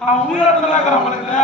அவன் உயிரோட நம்மளுக்கு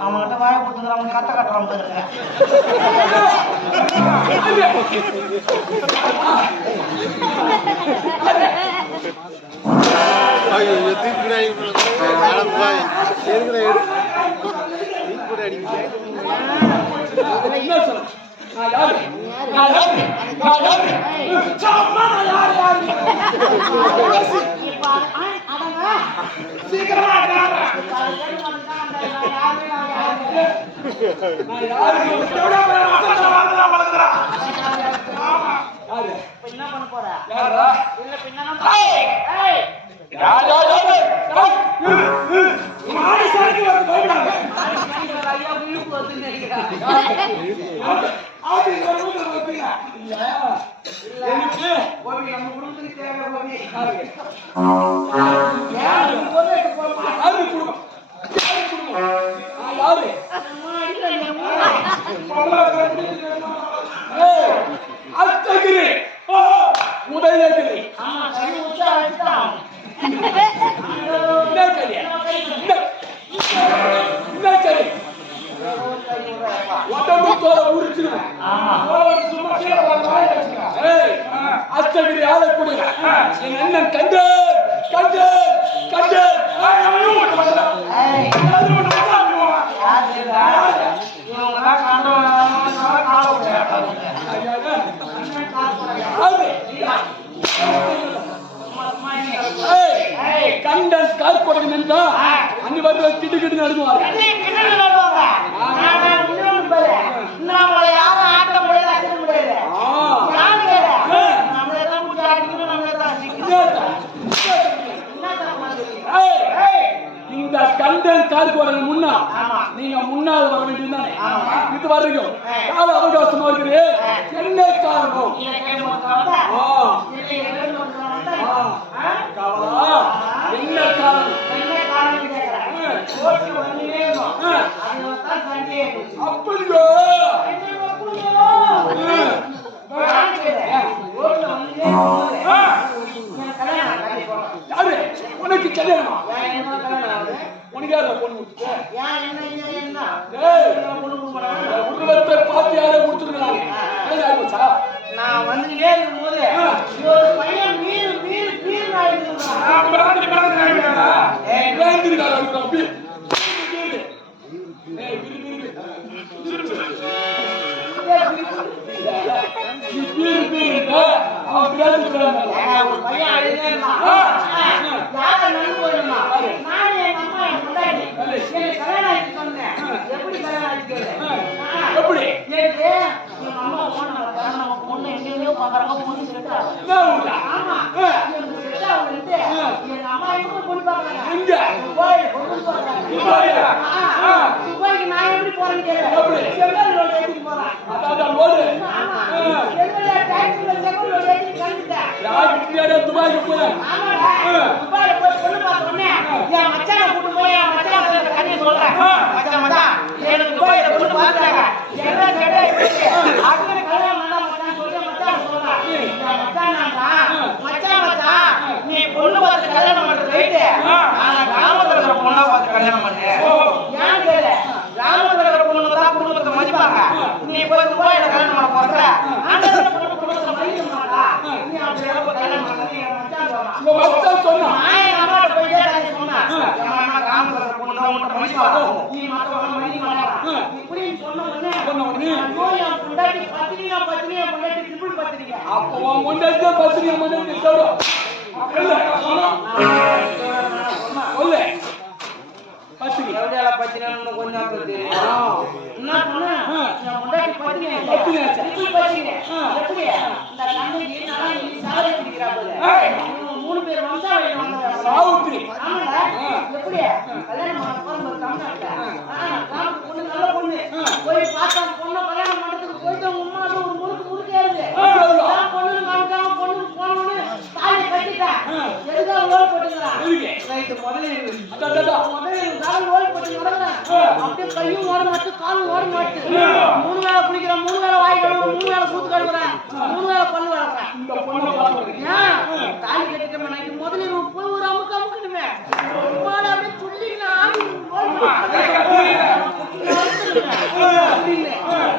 அவன்கிட்ட வாய கொடுத்து அவன் கத்த கட்டுறான் போயிருக்க என்ன பண்ண போற அத்தகிரி ஆளக்கூடிய என் அண்ணன் கண்டு கண்டு கண்டு கண்டன் கால் கொடுக்கும் என்றா அன்னி வந்து கிட்டு கிட்டு நடுவாங்க இந்த கண்டன் கால்கோடன் முன்னா நீங்க முன்னால் வர வேண்டியதுதானே இது வரைக்கும் கால அவகாசமா இருக்குது என்ன காரணம் என்ன காரணம் அப்படியோ உனக்கு கல்யாணமா உனக்கு யார பொண்ணு உருவத்தை பார்த்து யாரோ கொடுத்துருக்காங்க நான் வந்து இருக்கும் போது ஒரு பையன் மீறு மீறு மீறு பையன் பாக்குறப்ப பொண்ணு செட் ஆகும். என்ன ஊரா? ஆமா எனக்கு செட் ஆகும்ட்டு எங்க அம்மா எங்க பொண்ணு பாக்குறாங்க. எங்க? துபாய் பொண்ணு பாக்குறாங்க. துபாயா? துபாய்க்கு நான் எப்படி போறேன்னு கேக்குறேன். செங்கல் ரோடு ஏத்தி போறேன். அதான் போடு. ஆமா செங்கல் டாக்ஸில செங்கல் ரோடு ஏத்தி கிளம்பிட்டேன். ராஜ்கிரியா துபாய்க்கு போறேன். ஆமாடா துபாயில போய் பொண்ணு பார்த்த உடனே என் மச்சானை கூட்டி போய் என் மச்சான் கதையை சொல்றேன். மச்சான் மச்சான் எனக்கு துபாயில பொண்ணு பார்த்தாங்க. என்ன கேட்டா அதுக்கு கல்யாணம் பண்ணா மச்சான் சொல்லி மச்சான் சொல்றான். என் மச்சான் மச்சான் மச்சான் நீ பொண்ணு பார்த்து கல்யாணம் பண்றது ரைட்டு. ஆனா கிராமத்துல இருக்கிற பொண்ணா பார்த்து கல்யாணம் பண்ணு. ஏன் கேளு கிராமத்துல இருக்கிற பொண்ணு தான் குடும்பத்தை மதிப்பாங்க. நீ போய் துபாயில கல்யாணம் பண்ண போற அந்த பொண்ணு குடும்பத்தை மதிக்க மாட்டா. நீ அப்படி கல்யாணம் பண்ணி என் மச்சான் சொல்றான். உங்க மச்சான் சொன்னா நான் எங்க அம்மா போயிட்டே தான் சொன்னேன். என் அம்மா கிராமத்துல இருக்கிற பொண்ணு தான் உன்னை மதிப்பாங்க. நீ மத்தவங்க மதிக்க மாட்டாங்க. இப்படின்னு சொன்ன உடனே என் பொண்டாட்டி பத்தினியா பத்தினியா பொண்டாட்டி ட்ரிபிள் பத்திரிக்கை. அப்போ உன் முன்னாடி பத்திரிக்கை முன்னாடி சொல்றோம். சொல்லு பத்திரிக்கை எவ்வளவு பத்தினியான்னு கொஞ்சம் என்ன சொன்ன என் பொண்டாட்டி பத்தினியா பத்தினியாச்சா? ட்ரிபிள் பத்திரிக்கை. எப்படி இந்த கண்ணகி நாராயணி சாலை பிடிக்கிறாங்க. 3 பேர் வம்சாவளி வந்தாங்க. சாவுத்ரி. ஆமாடா எப்படி கல்யாணம் பண்ண போறோம் தமிழ்நாட்டுல. நான் பொண்ணு நல்ல பொண்ணு போய் பார்த்தா பொண்ணை கல்யாணம் பண்றதுக்கு போயிட்டு உமா அது ஒரு முறுக்கு ஏறுது. நான் பொண்ணு காமிக்காம பொண்ணு போனோன்னு தாலி கட்டிட்டேன். எதுக்காக லோல் போட்டுக்கிறான் ரைட்டு முதலில் முதலில் லோல் போட்டு நடக்கிறேன். அப்படியே கையும் ஓட மாட்டு காலும் ஓட மாட்டு 3 வேளை குளிக்கிறேன் 3 வேளை வாய் கழுவுறேன் 3 வேளை சூத்து கழுவுறேன் 3 வேளை பல்லு வளர்க்குறேன். இந்த பொண்ணை பார்க்கணும். தாலி கட்டிட்டேன் எனக்கு முதலில் போய் ஒரு அமுக்கு அமுக்கணுமே அப்படியே துள்ளிங்கன்னா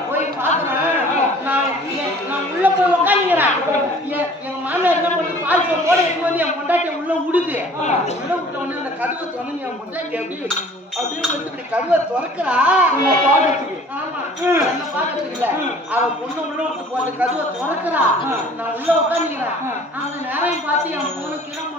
போய் பாக்குறேன். நான் உள்ள போய் உட்காந்துக்கிறேன். எங்க மாமியார் என்ன பண்ணி பால் போட எடுத்து வந்து என் பொண்டாட்டிய உள்ள விடுது. உள்ள விட்ட உடனே அந்த கதவை திறந்து என் பொண்டாட்டி அப்படியே வந்து இப்படி கதவை திறக்கிறா. ஆமா என்ன பாக்கிறதுக்கு இல்ல அவ பொண்ணு உள்ள விட்டு போட்டு கதவை திறக்கிறா. நான் உள்ள உட்காந்துக்கிறேன். அந்த நேரம் பார்த்து என் பொண்ணு கிளம்ப